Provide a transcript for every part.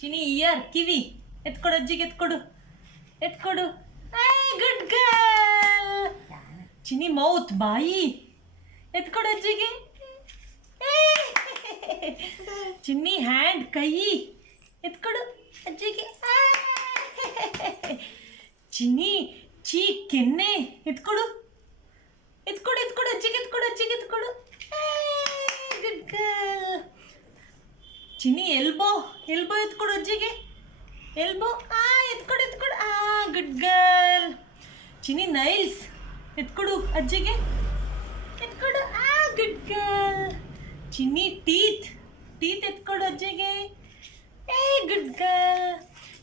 Chini year ಕಿವಿ ಎತ್ಕೊಡು, ಅಜ್ಜಿಗೆ ಎತ್ಕೊಡು, ಎತ್ಕೊಡು. Good girl. ಚಿನಿ ಮೌತ್ ಬಾಯಿ ಎತ್ಕೊಡು ಅಜ್ಜಿಗೆ. ಚಿನ್ನಿ ಹ್ಯಾಂಡ್ ಕೈ ಎತ್ಕೊಡು ಅಜ್ಜಿಗೆ. ಚಿನ್ನಿ ಚೀಕ್ ಕೆನ್ನೆ ಎತ್ಕೊಡು, ಎತ್ಕೊಡು ಎತ್ಕೊಡು ಅಜ್ಜಿಗೆ, ಎತ್ಕೊಡು ಅಜ್ಜಿಗೆ, ಎತ್ಕೊಡು. Good girl. Chinni elbow elbow ಎತ್ಕೊಡು ಅಜ್ಜಿಗೆ, ಎಲ್ಬೋ. ಎತ್ಕೊಡು ಎತ್ಕೊಡು. Good girl. ಚಿನ್ನಿ ನೈಲ್ಸ್ ಎತ್ಕೊಡು ಅಜ್ಜಿಗೆ, ಎತ್ಕೊಡು. Good girl. Chinni teeth teeth ಎತ್ಕೊಡು ಅಜ್ಜಿಗೆ. Good girl.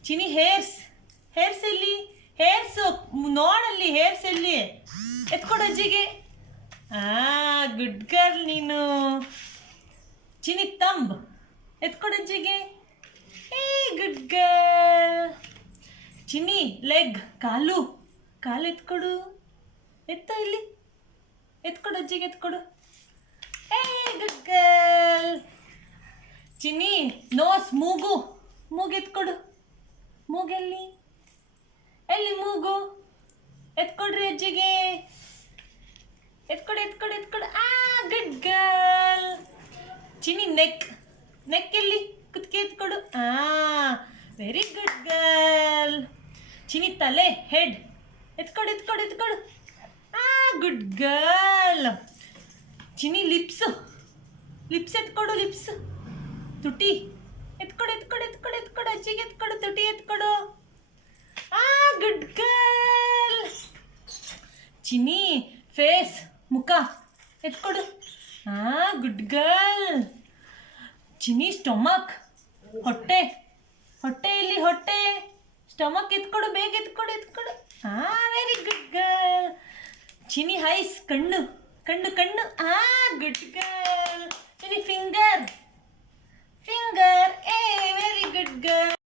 Chinni hairs hairs ಎಲ್ಲಿ, ಹೇರ್ಸ್ ನೋಡಲ್ಲಿ, ಹೇರ್ಸ್ ಎಲ್ಲಿ, ಎತ್ಕೊಡು ಅಜ್ಜಿಗೆ. ಗುಡ್ ಗರ್ಲ್ ನೀನು. ಚಿನ್ನಿ ತಂಬ್ ಎತ್ಕೊಡು ಅಜ್ಜಿಗೆ. Good girl. ಚಿನ್ನಿ ಲೆಗ್ ಕಾಲು ಕಾಲು ಎತ್ಕೊಡು, ಎತ್ತ ಇಲ್ಲಿ, ಎತ್ಕೊಡು ಅಜ್ಜಿಗೆ, ಎತ್ಕೊಡು. Good girl. ಚಿನ್ನಿ ನೋಸ್ ಮೂಗು ಮೂಗು ಎತ್ಕೊಡು, ಮೂಗೆಲ್ಲಿ, ಎಲ್ಲಿ ಮೂಗು, ಎತ್ಕೊಡ್ರಿ ಅಜ್ಜಿಗೆ, ಎತ್ಕೊಡು ಎತ್ಕೊಡು ಎತ್ಕೊಡು. Good girl. Chinni neck neck ಎಲ್ಲಿ, ಕುತ್ತಿಗೆ ಎತ್ಕೊಡು. Very good girl. ಚಿನ್ನಿ ತಲೆ ಹೆಡ್ ಎತ್ಕೊಡು ಎತ್ಕೊಡು ಎತ್ಕೊಡು. Good girl. Chinni lips lips ಎತ್ಕೊಡು, ಲಿಪ್ಸ್. ತುಟಿ ಎತ್ಕೊಡು ಎತ್ಕೊಡು ಎತ್ಕೊಡು ಎತ್ಕೊಡು ಅಜ್ಜಿಗೆ, ಎತ್ಕೊಡು, ತುಟಿ ಎತ್ಕೊಡು. Good girl. ಚಿನ್ನಿ ಫೇಸ್ ಮುಖ ಎತ್ಕೊಡು. Good girl. ಚಿನ್ನಿ ಸ್ಟೊಮಕ್ ಹೊಟ್ಟೆ ಹೊಟ್ಟೆ ಇಲ್ಲಿ, ಹೊಟ್ಟೆ, ಸ್ಟಮಕ್ ಎತ್ಕೊಡು, ಬೇಗ ಎತ್ಕೊಡು ಎತ್ಕೊಡು. Very good girl. Chinni eyes ಕಣ್ಣು ಕಣ್ಣು ಕಣ್ಣು. Good girl.